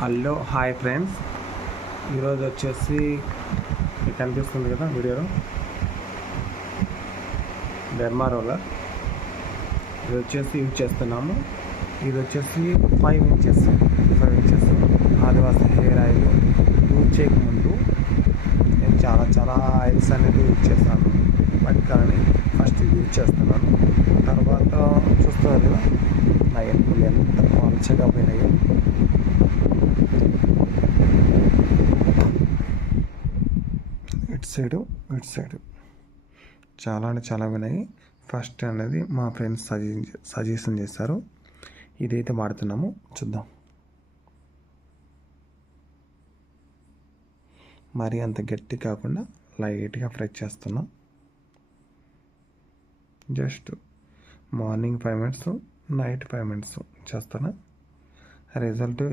Hello hi friends, ఈరోజు వచ్చేసి మీకు కనిపిస్తుంది కదా వీడియోలో డెర్మా రోలర్. ఇది వచ్చేసి యూజ్ చేస్తున్నాము. ఇది వచ్చేసి 5 ఇంచెస్ ఆదివాసి హెయిర్ ఆయిల్ యూజ్ చేయకముందు నేను చాలా ఆయిల్స్ అనేది యూజ్ చేస్తాను. బట్ కానీ ఫస్ట్ ఇది యూజ్ చేస్తున్నాను. తర్వాత చూస్తారు కదా నా ఎన్నులు ఎంత పలచగా పోయినాయో. ఇటు సైడు చాలా వినాయి. ఫస్ట్ అనేది మా ఫ్రెండ్స్ సజెషన్ చేశారు. ఇదైతే వాడుతున్నాము, చూద్దాం. మరీ అంత గట్టి కాకుండా లైట్గా ఫ్రై చేస్తున్నాం. Just morning 5 minutes, night 5 minutes చేస్తాను. రిజల్ట్